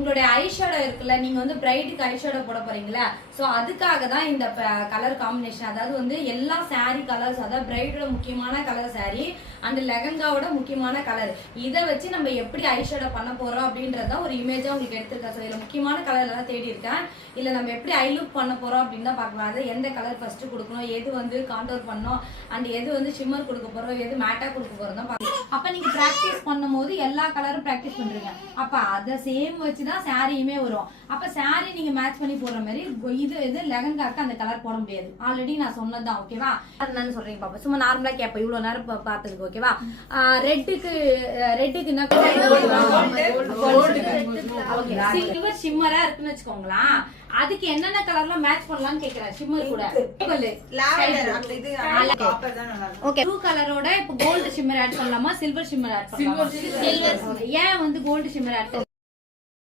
உங்களுடைய ஐஷேடோ இருக்குல்ல, நீங்க வந்து பிரைட்டுக்கு ஐஷேடோ போட போறீங்களா, சோ அதுக்காக தான் இந்த கலர் காம்பினேஷன். அதாவது வந்து எல்லா சாரி கலர்ஸ், அதாவது பிரைடோட முக்கியமான கலர் சாரி அண்ட் லெஹங்காவோட முக்கியமான கலர், இதை வச்சு நம்ம எப்படி ஐஷேடோ பண்ண போறோம் அப்படின்றத ஒரு இமேஜா உங்களுக்கு எடுத்திருக்கேன். ஸோ இதுல முக்கியமான கலர் எல்லாம் தேடி இருக்கேன். இல்ல நம்ம எப்படி ஐ லுக் பண்ண போறோம் அப்படின்னு தான் பார்க்கலாம். அது எந்த கலர் ஃபர்ஸ்ட் கொடுக்கணும், எது வந்து காண்டோர் பண்ணணும் அண்ட் எது வந்து ஷிம்மர் கொடுக்க போறோம், எது மேட்டா கொடுக்க போறோம் தான் பார்க்கலாம். அப்ப நீங்க பிராக்டிஸ் பண்ணும் போது எல்லா கலரும் பிராக்டிஸ் பண்றீங்க. அப்ப அதை சேம் வச்சுதான் சாரியுமே வரும். அப்ப சாரி நீங்க மேட்ச் பண்ணி போடுற மாதிரி இது லெஹங்காக்கு அந்த கலர் போட முடியாது. ஆல்ரெடி நான் சொன்னதுதான். ஓகேவா? அது நான் சொல்றீங்க பாப்பா, சும்மா நார்மலா கேட்பேன் இவ்வளவு நேரம் பார்த்ததுக்கு. ஓகேவா? ரெட்டுக்கு என்ன சில்வர் ஷிம்மரா இருக்குன்னு வச்சுக்கோங்களா, அதுக்கு என்னென்ன கலர்லாம் மேட்ச் பண்ணலாம்னு கேக்குறேன். ஷிம்மர் கூட ஓகே, ப்ளூ கலரோட இப்ப கோல்டு ஷிம்மர் ஆட் பண்ணலாமா, சில்வர் ஷிம்மர் ஆட் பண்ணலாமா? ஏன் வந்து கோல்டு ஷிம்மர் ஆட்